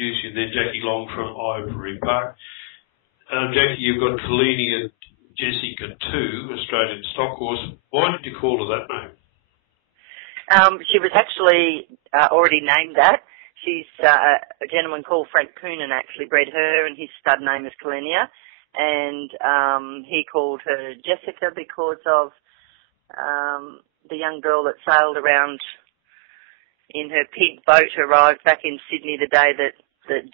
introduce you then, Jackie Long from Ivery Park. Jackie, you've got Kallenia Jessica II, Australian Stockhorse. Why did you call her that name? She was actually already named that. She's a gentleman called Frank Coonan actually bred her, and his stud name is Kallenia. And he called her Jessica because of the young girl that sailed around in her pig boat, arrived back in Sydney the day that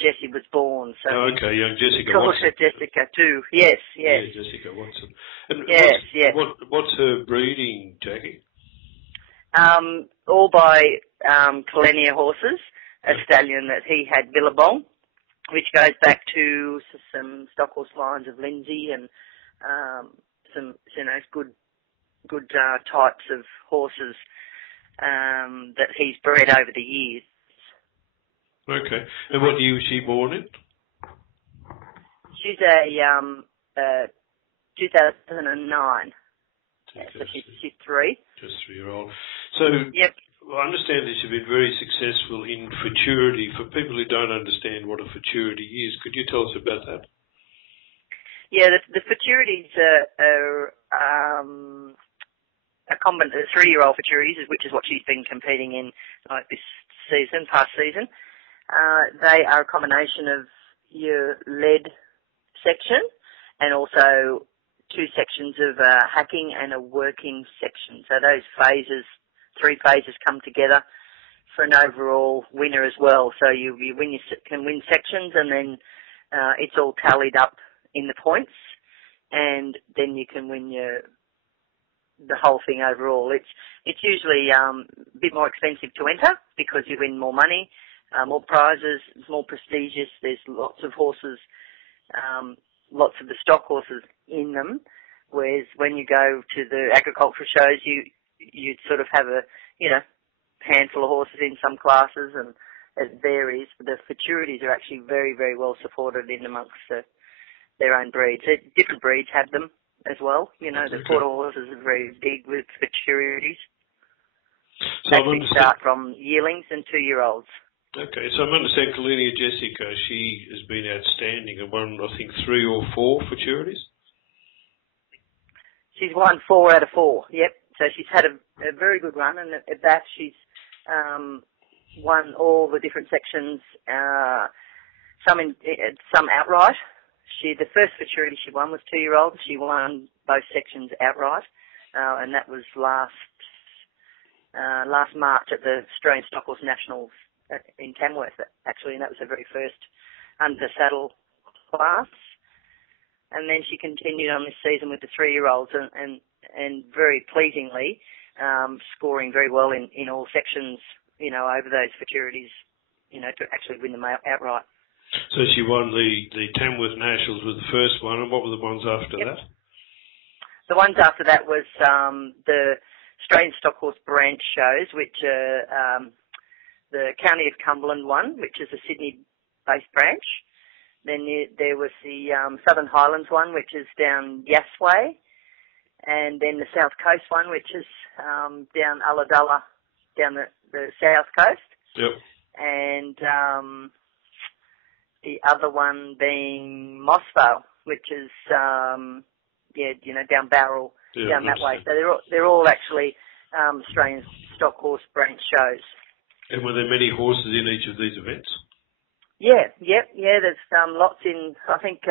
Jessie was born. So okay, young Jessica called Watson. her Jessica too. Yes. Yeah, Jessica Watson. And yes. What's her breeding, Jackie? All by Kallenia horses, a stallion that he had, Billabong, which goes back to some stock horse lines of Lindsay and some good types of horses that he's bred over the years. Okay. And what year was she born in? She's a 2009. So she's 3. Just 3-year-old. So yep. I understand that you've been very successful in futurity. For people who don't understand what a futurity is, could you tell us about that? Yeah, the futurities are a combination of 3-year-old futurities, which is what she's been competing in this past season. They are a combination of your lead section and also 2 sections of hacking and a working section. So those 3 phases come together for an overall winner as well. So you can win sections, and then it's all tallied up in the points, and then you can win the whole thing overall. It's usually a bit more expensive to enter because you win more money, more prizes, it's more prestigious. There's lots of horses, lots of the stock horses in them, whereas when you go to the agricultural shows, you sort of have a handful of horses in some classes, and it varies. The futurities are actually very, very well supported in amongst their own breeds. Different breeds have them as well. The quarter horses are very big with futurities. So they start from yearlings and 2-year-olds. Okay, so I understand Kallenia Jessica, she has been outstanding and won, I think, 3 or 4 futurities? She's won 4 out of 4, yep. So she's had a very good run, and at that she's won all the different sections, some outright. The first futurity she won was 2-year-old. She won both sections outright, and that was last March at the Australian Stockhorse Nationals in Tamworth, actually, and that was her very first under saddle class. And then she continued on this season with the 3-year-olds, and very pleasingly scoring very well in all sections, over those futurities, to actually win them outright. So she won the Tamworth Nationals with the first one, and what were the ones after that? The ones after that was the Australian Stockhorse branch shows, which are the County of Cumberland one, which is a Sydney-based branch. Then there was the Southern Highlands one, which is down Yass Way. And then the South Coast one, which is down Ulladulla, down the South Coast. Yep. And the other one being Mossvale, which is, down Barrel, down that way. So they're all actually Australian Stockhorse branch shows. And were there many horses in each of these events? Yeah. There's lots in. I think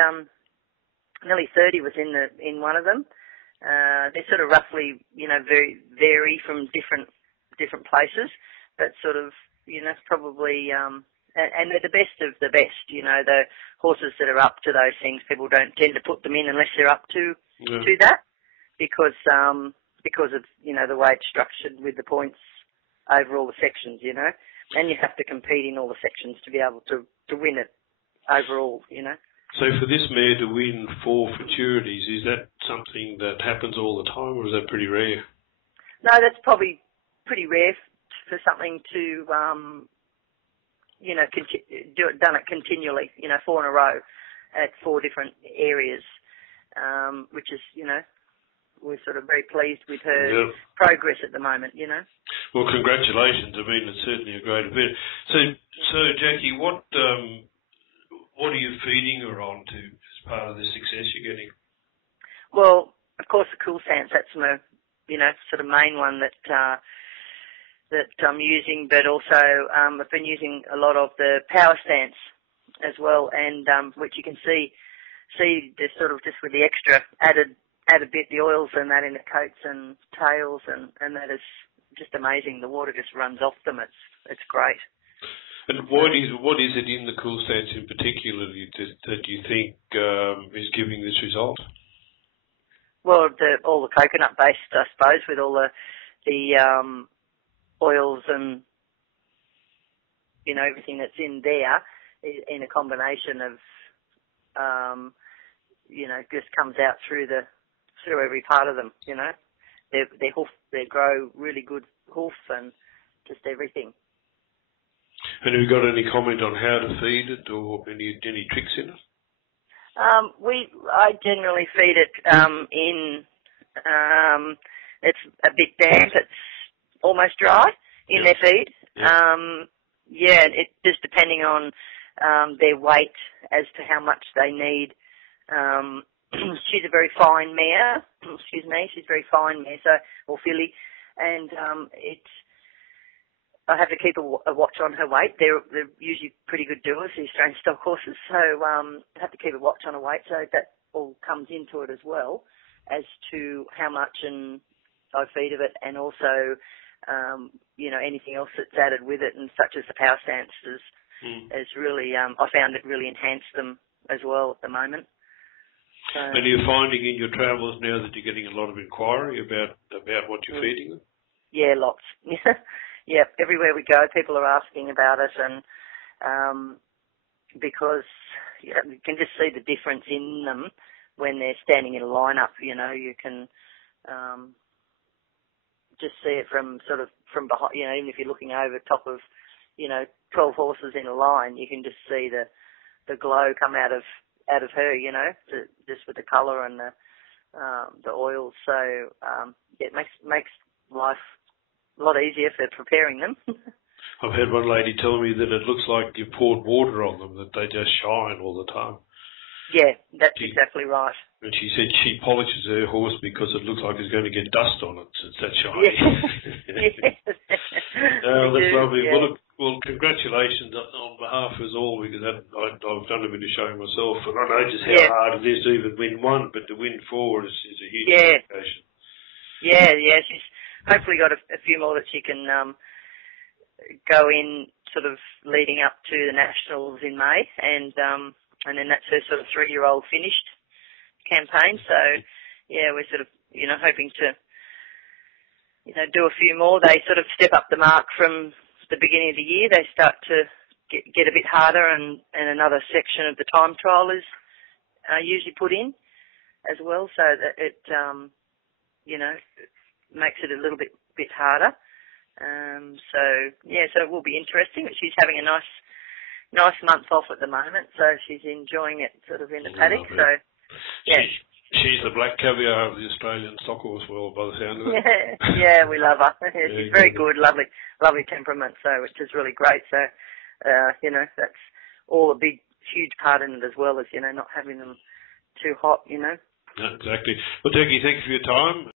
nearly 30 was in one of them. They sort of roughly, vary from different places, but sort of, probably. And they're the best of the best. The horses that are up to those things, people don't tend to put them in unless they're up to that, because of the way it's structured with the points over all the sections, and you have to compete in all the sections to be able to win it overall, So for this mare to win 4 futurities, is that something that happens all the time, or is that pretty rare? No, that's probably pretty rare for something to, done it continually, 4 in a row at 4 different areas, which is, we're sort of very pleased with her progress at the moment, you know. Well, congratulations. I mean, it's certainly a great event. So Jackie, what are you feeding her on to as part of the success you're getting? Well, of course, the CoolStance, that's my, you know, sort of main one that I'm using, but also I've been using a lot of the Powerstance as well, and which you can see just sort of just with the extra added bit, the oils and that in the coats and tails, and that is just amazing. The water just runs off them. It's great. And what is it in the CoolStance in particular that you think is giving this result? Well, all the coconut based, I suppose, with all the oils and, you know, everything that's in there in a combination of, you know, just comes out through every part of them, you know. They grow really good hoof and just everything. And have you got any comment on how to feed it or any tricks in it? I generally feed it it's a bit damp, it's almost dry in their feed. It just depending on their weight as to how much they need. She's a very fine mare, she's very fine mare, or filly, and I have to keep a watch on her weight. They're usually pretty good doers, these Australian stock horses, so I have to keep a watch on her weight, so that all comes into it as well, as to how much I feed of it, and also, you know, anything else that's added with it, and such as the Powerstance is really, I found it really enhanced them as well at the moment. So, and you're finding in your travels now that you're getting a lot of inquiry about what you're feeding them? Yeah, lots. Yeah, everywhere we go, people are asking about it, and because you can just see the difference in them when they're standing in a lineup. You know, you can just see it from behind. You know, even if you're looking over top of, you know, 12 horses in a line, you can just see the glow come out of her. You know, just with the colour and the oils. So it makes life a lot easier for preparing them. I've had one lady tell me that it looks like you poured water on them, that they just shine all the time. Yeah, that's exactly right. And she said she polishes her horse because it looks like there's going to get dust on it. It's that shiny. That's lovely. Yeah. Well, congratulations on behalf of us all, because I've done a bit of showing myself, and I know just how hard it is to even win one, but to win four is a huge occasion. Yeah, she's hopefully got a few more that she can go in sort of leading up to the Nationals in May, and then that's her sort of 3-year-old finished campaign. So yeah, we're sort of, you know, hoping to, you know, do a few more. They sort of step up the mark from the beginning of the year. They start to get a bit harder, and another section of the time trial is usually put in as well, so that it you know, makes it a little bit harder. So it will be interesting. She's having a nice month off at the moment, so she's enjoying it sort of in the paddock. So yeah, she's the black caviar of the Australian stock horse world, by the sound of it. Yeah, we love her. She's very good, lovely temperament. So which is really great. So you know, that's all a huge part in it as well, as, you know, not having them too hot. You know. Yeah, exactly. Well, Jackie, thank you for your time.